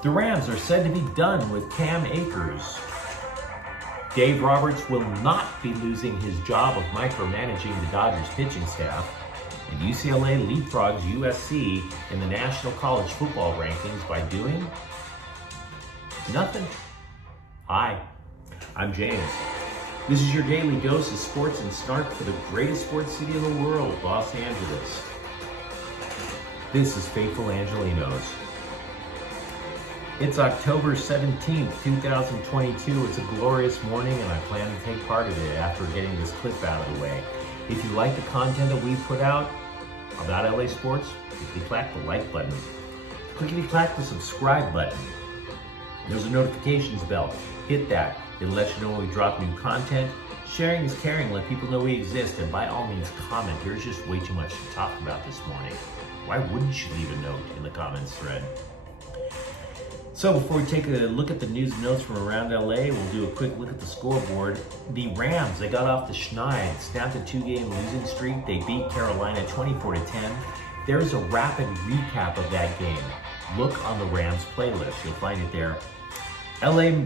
The Rams are said to be done with Cam Akers. Dave Roberts will not be losing his job of micromanaging the Dodgers pitching staff. And UCLA leapfrogs USC in the National College Football Rankings by doing nothing. Hi, I'm James. This is your daily dose of sports and snark for the greatest sports city in the world, Los Angeles. This is Faithful Angelenos. It's October 17th, 2022. It's a glorious morning and I plan to take part of it after getting this clip out of the way. If you like the content that we put out about LA sports, clickety clack the like button. Clickety clack the subscribe button. There's a notifications bell. Hit that. It'll let you know when we drop new content. Sharing is caring. Let people know we exist. And by all means, comment. There's just way too much to talk about this morning. Why wouldn't you leave a note in the comments thread? So before we take a look at the news and notes from around LA, we'll do a quick look at the scoreboard. The Rams, they got off the schneid, snapped a 2-game losing streak. They beat Carolina 24-10. There's a rapid recap of that game. Look on the Rams playlist. You'll find it there. LA,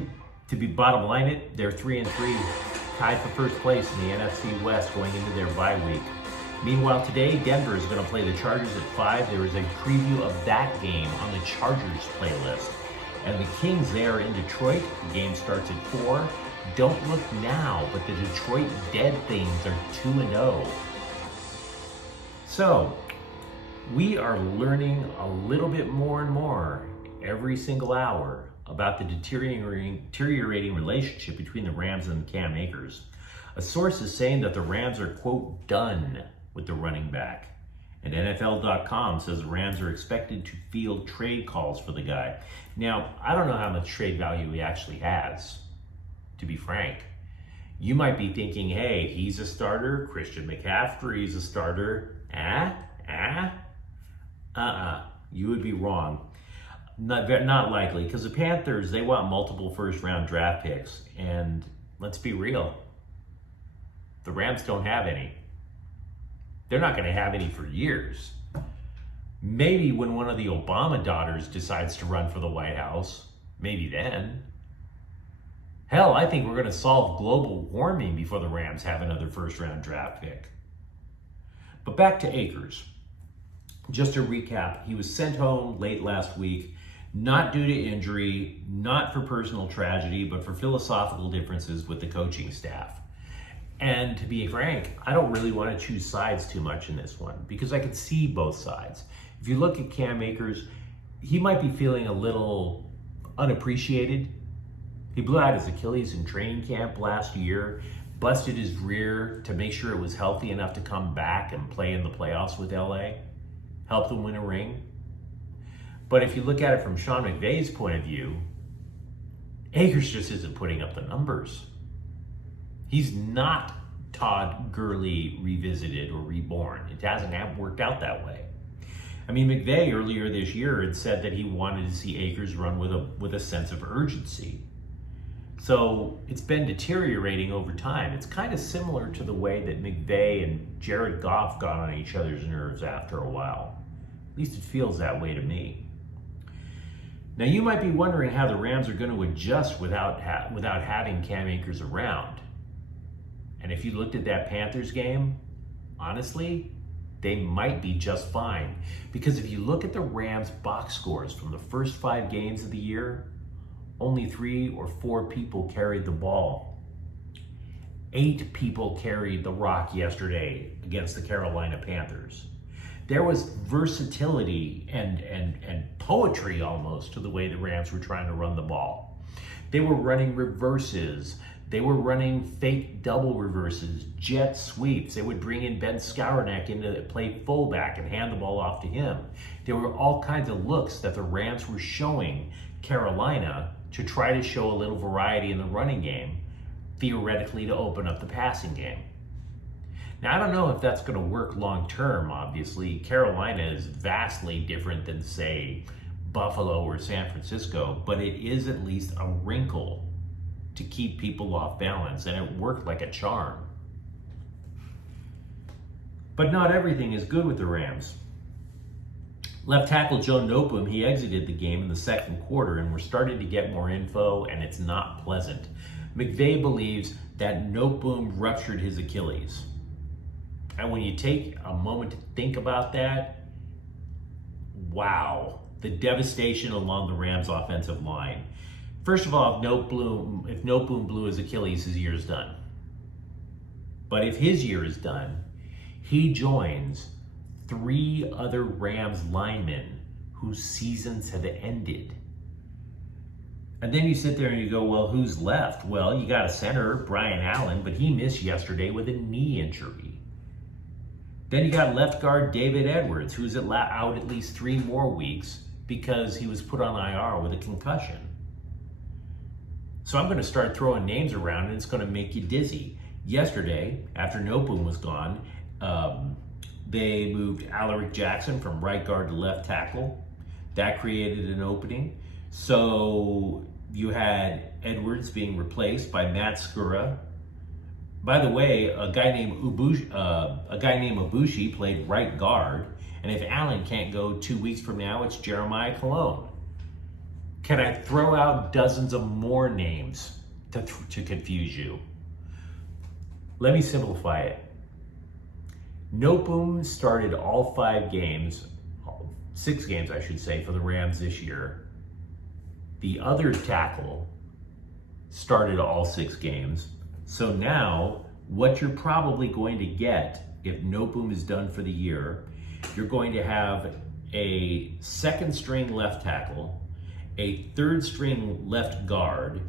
to be bottom line it, they're 3-3, tied for first place in the NFC West going into their bye week. Meanwhile, today, Denver is going to play the Chargers at 5. There is a preview of that game on the Chargers playlist. And the Kings, they are in Detroit. The game starts at 4. Don't look now, but the Detroit Dead Things are 2-0. So, we are learning a little bit more and more every single hour about the deteriorating relationship between the Rams and Cam Akers. A source is saying that the Rams are, quote, done with the running back. And NFL.com says the Rams are expected to field trade calls for the guy. Now, I don't know how much trade value he actually has, to be frank. You might be thinking, hey, he's a starter. Christian McCaffrey's a starter. You would be wrong. Not likely, because the Panthers, they want multiple first-round draft picks. And let's be real, the Rams don't have any. They're not going to have any for years. Maybe when one of the Obama daughters decides to run for the White House, maybe then. Hell, I think we're going to solve global warming before the Rams have another first-round draft pick. But back to Akers. Just to recap, he was sent home late last week, not due to injury, not for personal tragedy, but for philosophical differences with the coaching staff. And to be frank, I don't really want to choose sides too much in this one because I could see both sides. If you look at Cam Akers, he might be feeling a little unappreciated. He blew out his Achilles in training camp last year, busted his rear to make sure it was healthy enough to come back and play in the playoffs with LA, helped them win a ring. But if you look at it from Sean McVay's point of view, Akers just isn't putting up the numbers. He's not Todd Gurley revisited or reborn. It hasn't worked out that way. I mean, McVay earlier this year had said that he wanted to see Akers run with a sense of urgency. So it's been deteriorating over time. It's kind of similar to the way that McVay and Jared Goff got on each other's nerves after a while. At least it feels that way to me. Now you might be wondering how the Rams are going to adjust without having Cam Akers around. And if you looked at that Panthers game, honestly, they might be just fine. Because if you look at the Rams box scores from the first 5 games of the year, only 3 or 4 people carried the ball. 8 people carried the rock yesterday against the Carolina Panthers. There was versatility and poetry almost to the way the Rams were trying to run the ball. They were running reverses. They were running fake double reverses, jet sweeps. They would bring in Ben Skowronek in to play fullback and hand the ball off to him. There were all kinds of looks that the Rams were showing Carolina to try to show a little variety in the running game, theoretically to open up the passing game. Now, I don't know if that's going to work long term, obviously. Carolina is vastly different than, say, Buffalo or San Francisco, but it is at least a wrinkle to keep people off balance, and it worked like a charm. But not everything is good with the Rams. Left tackle Joe Noteboom, he exited the game in the second quarter, and we're starting to get more info, and it's not pleasant. McVay believes that Noteboom ruptured his Achilles. And when you take a moment to think about that, wow, the devastation along the Rams' offensive line. First of all, if Noteboom blew his Achilles, his year's done. But if his year is done, he joins 3 other Rams linemen whose seasons have ended. And then you sit there and you go, well, who's left? Well, you got a center, Brian Allen, but he missed yesterday with a knee injury. Then you got left guard David Edwards, who's out at least 3 more weeks because he was put on IR with a concussion. So I'm going to start throwing names around and it's going to make you dizzy. Yesterday, after Noteboom was gone, they moved Alaric Jackson from right guard to left tackle. That created an opening. So you had Edwards being replaced by Matt Skura. By the way, a guy named Ibushi played right guard. And if Allen can't go 2 weeks from now, it's Jeremiah Colon. Can I throw out dozens of more names to confuse you? Let me simplify it. Noteboom started all 6 games, I should say, for the Rams this year. The other tackle started all 6 games. So now, what you're probably going to get if Noteboom is done for the year, you're going to have a 2nd string left tackle, a 3rd string left guard,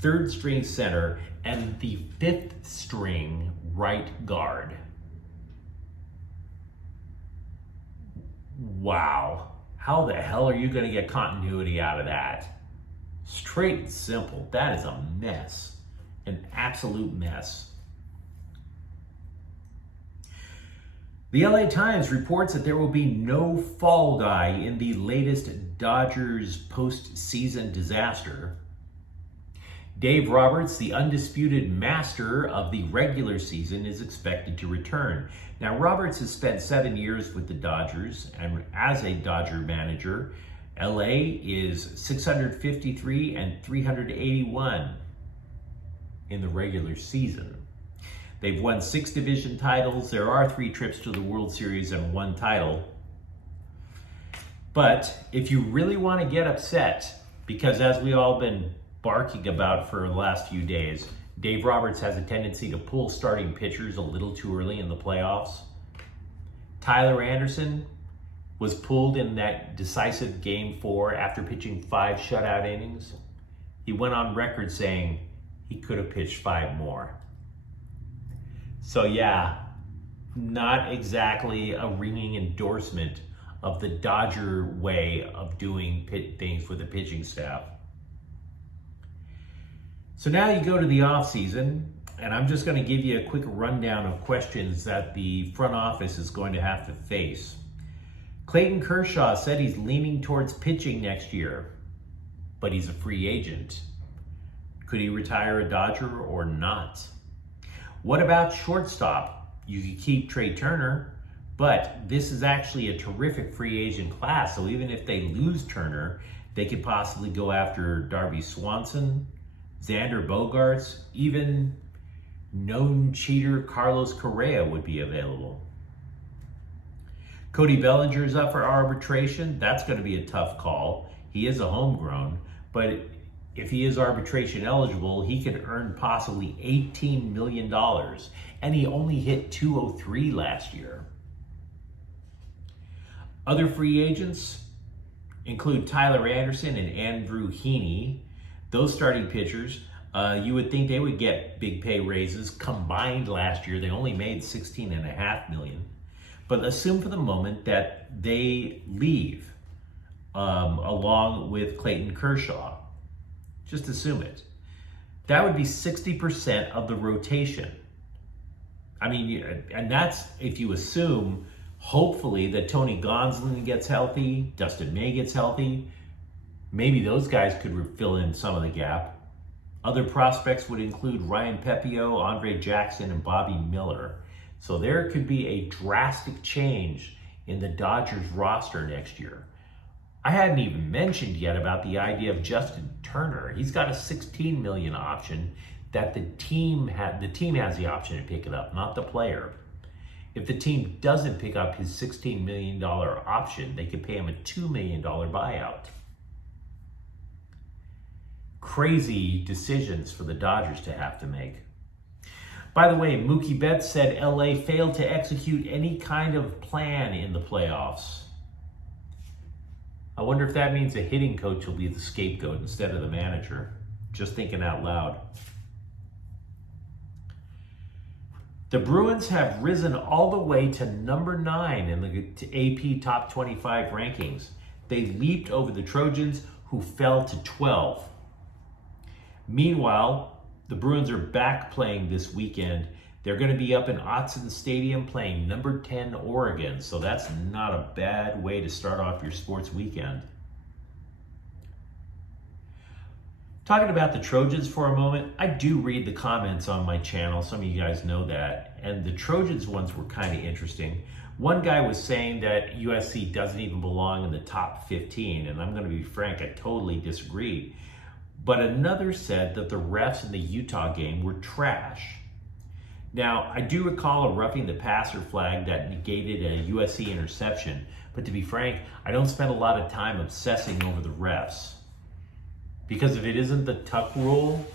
3rd string center, and the 5th string right guard. Wow. How the hell are you going to get continuity out of that? Straight and simple. That is a mess. An absolute mess. The LA Times reports that there will be no fall guy in the latest Dodgers postseason disaster. Dave Roberts, the undisputed master of the regular season, is expected to return. Now, Roberts has spent 7 years with the Dodgers, and as a Dodger manager, LA is 653 and 381 in the regular season. They've won 6 division titles. There are 3 trips to the World Series and 1 title. But if you really want to get upset, because as we all been barking about for the last few days, Dave Roberts has a tendency to pull starting pitchers a little too early in the playoffs. Tyler Anderson was pulled in that decisive Game 4 after pitching 5 shutout innings. He went on record saying he could have pitched 5 more. So yeah, not exactly a ringing endorsement of the Dodger way of doing things with the pitching staff. So now you go to the offseason, and I'm just going to give you a quick rundown of questions that the front office is going to have to face. Clayton Kershaw said he's leaning towards pitching next year, but he's a free agent. Could he retire a Dodger or not? What about shortstop? You could keep Trey Turner, but this is actually a terrific free agent class, so even if they lose Turner, they could possibly go after Darby Swanson, Xander Bogaerts, even known cheater Carlos Correa would be available. Cody Bellinger's up for arbitration. That's going to be a tough call. He is a homegrown, but if he is arbitration eligible, he could earn possibly $18 million, and he only hit .203 last year. Other free agents include Tyler Anderson and Andrew Heaney. Those starting pitchers, you would think they would get big pay raises combined last year. They only made $16.5 million. But assume for the moment that they leave along with Clayton Kershaw. Just assume it. That would be 60% of the rotation. I mean, and that's if you assume, hopefully, that Tony Gonsolin gets healthy, Dustin May gets healthy. Maybe those guys could fill in some of the gap. Other prospects would include Ryan Pepio, Andre Jackson, and Bobby Miller. So there could be a drastic change in the Dodgers roster next year. I hadn't even mentioned yet about the idea of Justin Turner. He's got a $16 million option that the team has the option to pick it up, not the player. If the team doesn't pick up his $16 million option, they could pay him a $2 million buyout. Crazy decisions for the Dodgers to have to make. By the way, Mookie Betts said LA failed to execute any kind of plan in the playoffs. I wonder if that means a hitting coach will be the scapegoat instead of the manager. Just thinking out loud. The Bruins have risen all the way to number 9 in the AP Top 25 rankings. They leaped over the Trojans, who fell to 12. Meanwhile, the Bruins are back playing this weekend. They're going to be up in Autzen Stadium playing number 10 Oregon, so that's not a bad way to start off your sports weekend. Talking about the Trojans for a moment, I do read the comments on my channel. Some of you guys know that. And the Trojans ones were kind of interesting. One guy was saying that USC doesn't even belong in the top 15. And I'm going to be frank, I totally disagree. But another said that the refs in the Utah game were trash. Now, I do recall a roughing the passer flag that negated a USC interception. But to be frank, I don't spend a lot of time obsessing over the refs. Because if it isn't the Tuck rule,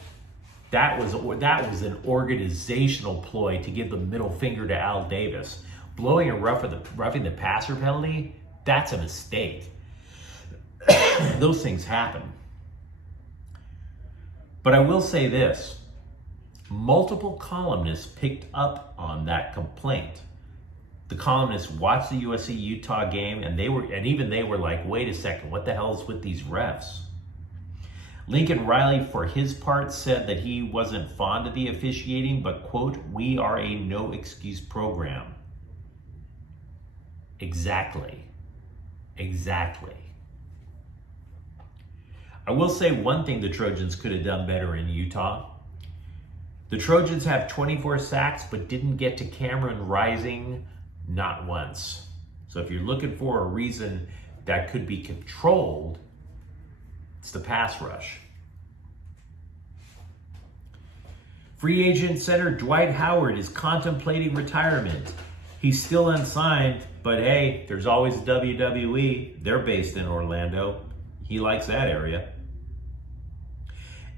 that was an organizational ploy to give the middle finger to Al Davis. Blowing a roughing the passer penalty, that's a mistake. Those things happen. But I will say this. Multiple columnists picked up on that complaint. The columnists watched the USC-Utah game, and even they were like, wait a second, what the hell is with these refs? Lincoln Riley, for his part, said that he wasn't fond of the officiating, but, quote, we are a no-excuse program. Exactly. I will say one thing the Trojans could have done better in Utah. The Trojans have 24 sacks, but didn't get to Cameron Rising not once. So if you're looking for a reason that could be controlled, it's the pass rush. Free agent center Dwight Howard is contemplating retirement. He's still unsigned, but hey, there's always WWE. They're based in Orlando. He likes that area.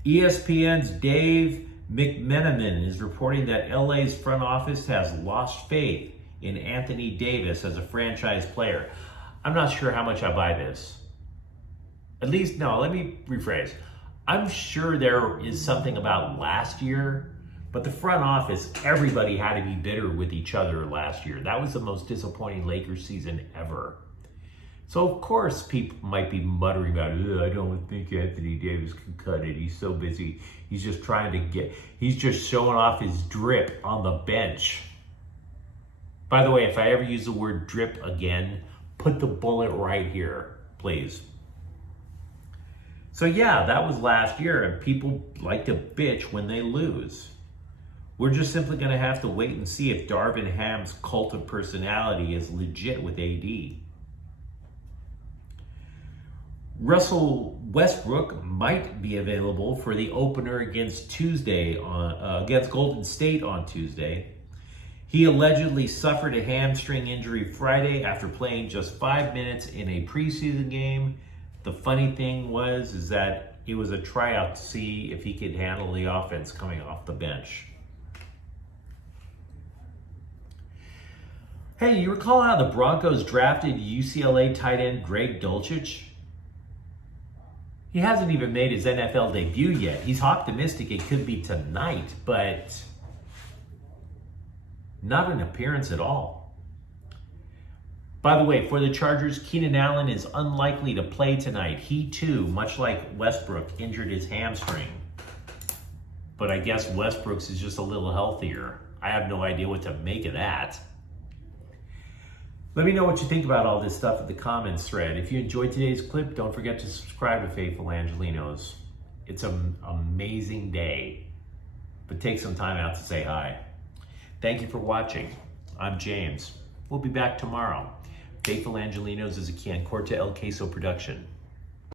ESPN's Dave McMenamin is reporting that LA's front office has lost faith in Anthony Davis as a franchise player. I'm not sure how much I buy this. At least, no, let me rephrase. I'm sure there is something about last year, but the front office, everybody had to be bitter with each other last year. That was the most disappointing Lakers season ever. So, of course, people might be muttering about, I don't think Anthony Davis can cut it. He's so busy. He's just he's just showing off his drip on the bench. By the way, if I ever use the word drip again, put the bullet right here, please. So yeah, that was last year, and people like to bitch when they lose. We're just simply going to have to wait and see if Darvin Ham's cult of personality is legit with AD. Russell Westbrook might be available for the opener against Golden State on Tuesday. He allegedly suffered a hamstring injury Friday after playing just 5 minutes in a preseason game. The funny thing is that it was a tryout to see if he could handle the offense coming off the bench. Hey, you recall how the Broncos drafted UCLA tight end Greg Dulcich? He hasn't even made his NFL debut yet. He's optimistic it could be tonight, but not an appearance at all. By the way, for the Chargers, Keenan Allen is unlikely to play tonight. He too, much like Westbrook, injured his hamstring. But I guess Westbrook's is just a little healthier. I have no idea what to make of that. Let me know what you think about all this stuff in the comments thread. If you enjoyed today's clip, don't forget to subscribe to Faithful Angelenos. It's an amazing day, but take some time out to say hi. Thank you for watching. I'm James. We'll be back tomorrow. Faithful Angelenos is a Corte El Queso production.